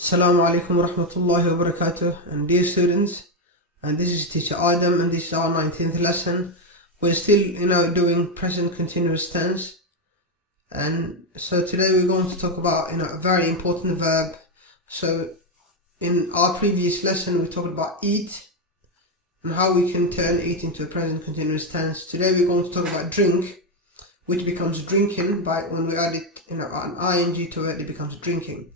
Assalamu alaikum wa rahmatullahi wa barakatuh, and dear students, and this is teacher Adam, and this is our 19th lesson. We're still doing present continuous tense, and so today we're going to talk about a very important verb. So in our previous lesson we talked about eat and how we can turn eat into a present continuous tense. Today we're going to talk about drink, which becomes drinking when we add it an ing to it becomes drinking.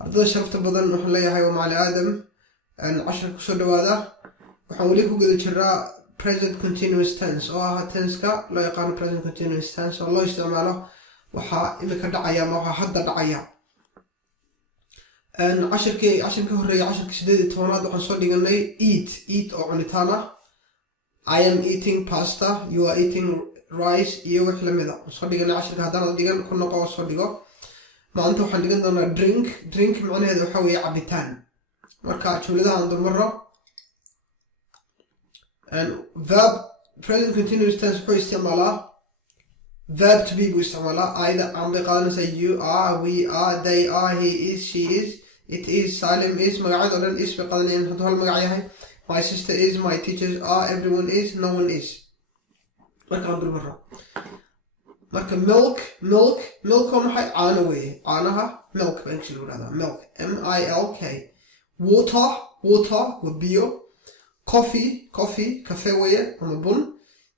ardada sharafta badan waxaan leeyahay waa macali aadam casharka kusoo dhawaada. waxaan weli ku guda jiraa present continuous tense oo ah tenska loo yaqaano present continuous tense oo loo isticmaalo waxaa imika dhacaya ama waxaa hadda dhacaya. casharkii horeeya casharkii 18aad waxaan soo dhiganay eat oo cunitaan ah. I am eating pasta, you are eating rice iyo wix lamid ah. soo dhiganay casharka haddana dhigan ku noqo oo soo dhigo. maanta waxaan dhigan doonaa drink macnaheedu waxa weeye cabitaan. marka jumladahan dulmaro verb present continuous tense wuxuu isticmaalaa verb to be buu isticmaalaa. ayda aan bay qaadanaysaa you are, we are, they are, he is, she is, it is, Salim is, magacyada o dhan is bay qaadanayaan hadduu hal magac yahay. My sister is, my teachers are, everyone is, no one is. marka aan dulmaro marka milk oo maxay caano weeye. caanaha milk baa inka lagu dhahdaa milk milk. water waa biyo. coffee cafe weeye ama bun.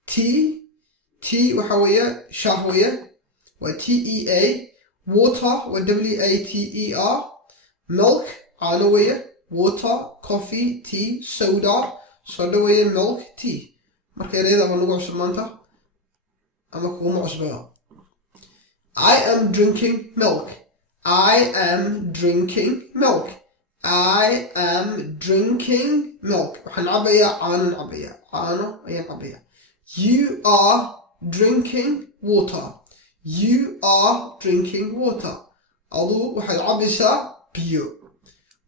tea waxa weeye shaah weeye waa tea. water waa water. milk caano weeye. water coffee tea soda weeye milk tea. marka ereyada baa nagu cusub maanta ama kuma cusbada. I am drinking milk. I am drinking milk. I am drinking milk. waxaan cabayaa caano ayaan cabayaa. You are drinking water. You are drinking water. aduu waxaad cabaysaa biyo.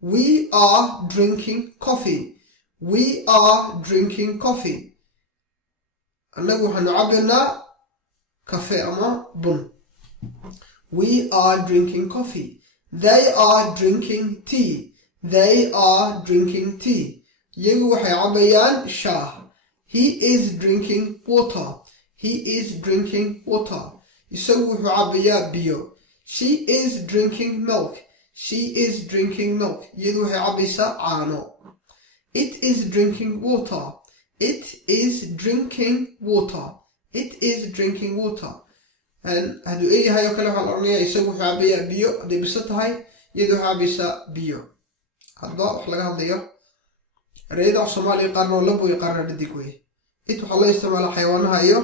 We are drinking coffee. We are drinking coffee. annagu waxaanu cabaynaa cafe ama bun. We are drinking coffee. They are drinking tea. They are drinking tea. iyagu waxay cabayaan shaah. He is drinking water. He is drinking water. isagu wuxuu cabayaa biyo. She is drinking milk. She is drinking milk. iyadu waxay cabaysaa caano. It is drinking water. It is drinking water. It is drinking water. hadduu eeyahay oo kale waxaa la odhanayaa isagu wuxuu cabayaa biyo. hadday biso tahay iyadu waxay cabaysaa biyo. hadba wax laga hadlayo ereyada af soomaaliya qaarna oo lab wey qaarna dhadig wey. it waxaa loo isticmaalaa xayawaanaha iyo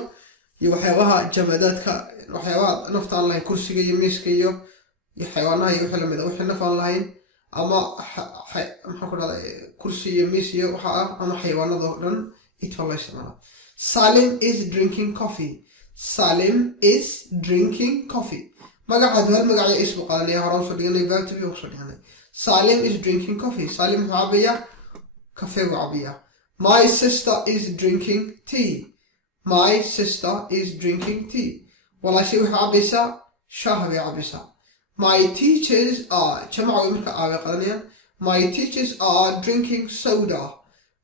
waxyaabaha jamadaadka, waxyaabaha nafta aan lahayn, kursiga iyo miiska iyo xayawaanaha iyo wixii lamid a wixii naf aan lahayn ama maxaan ku dhahda kursi iyo miis iyo waxa ah ama xayawaanada oo dhan it baa loo isticmaalaa. Salim is drinking coffee. Salim is drinking coffee. magacaad hal magacyo is buu qaadanaya. horaan soo dhiganay verb to be kusoo dhiganay. Salim is drinking coffee. Salim wuxuu cabayaa cafe buu cabayaa. My sister is drinking tea. My sister is drinking tea. walaashay waxay cabaysaa shaah bay cabaysaa. My teachers are jamaca way marka aabay qaadanayaan. My teachers are drinking soda.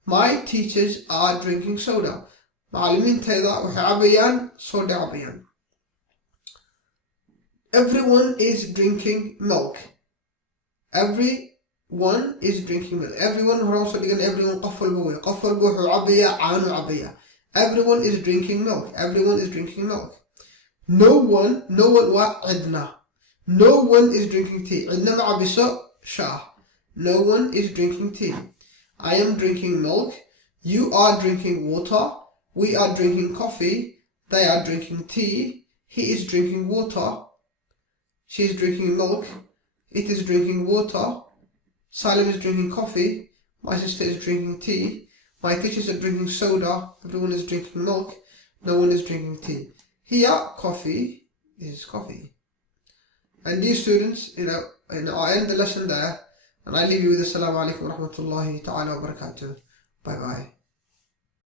My teachers are drinking soda. macallimiintayda waxay cabayaan soda cabayaan. Everyone is drinking milk. Everyone is drinking milk. Everyone horaan soo dhigan everyone qof walba wey. qof walba wuxuu cabayaa caano cabayaa. Everyone is drinking milk. Everyone is drinking milk. No one waa cidna. No one is drinking tea. cidna ma cabiso shaah. No one is drinking tea. I am drinking milk. You are drinking water. We are drinking coffee. They are drinking tea. He is drinking water. She is drinking milk. It is drinking water. Salim is drinking coffee. My sister is drinking tea. My teachers are drinking soda. Everyone is drinking milk. No one is drinking tea. Here, coffee is coffee. And dear students, I end the lesson there. And I leave you with Assalamu alaikum wa rahmatullahi ta'ala wa barakatuh. Bye bye.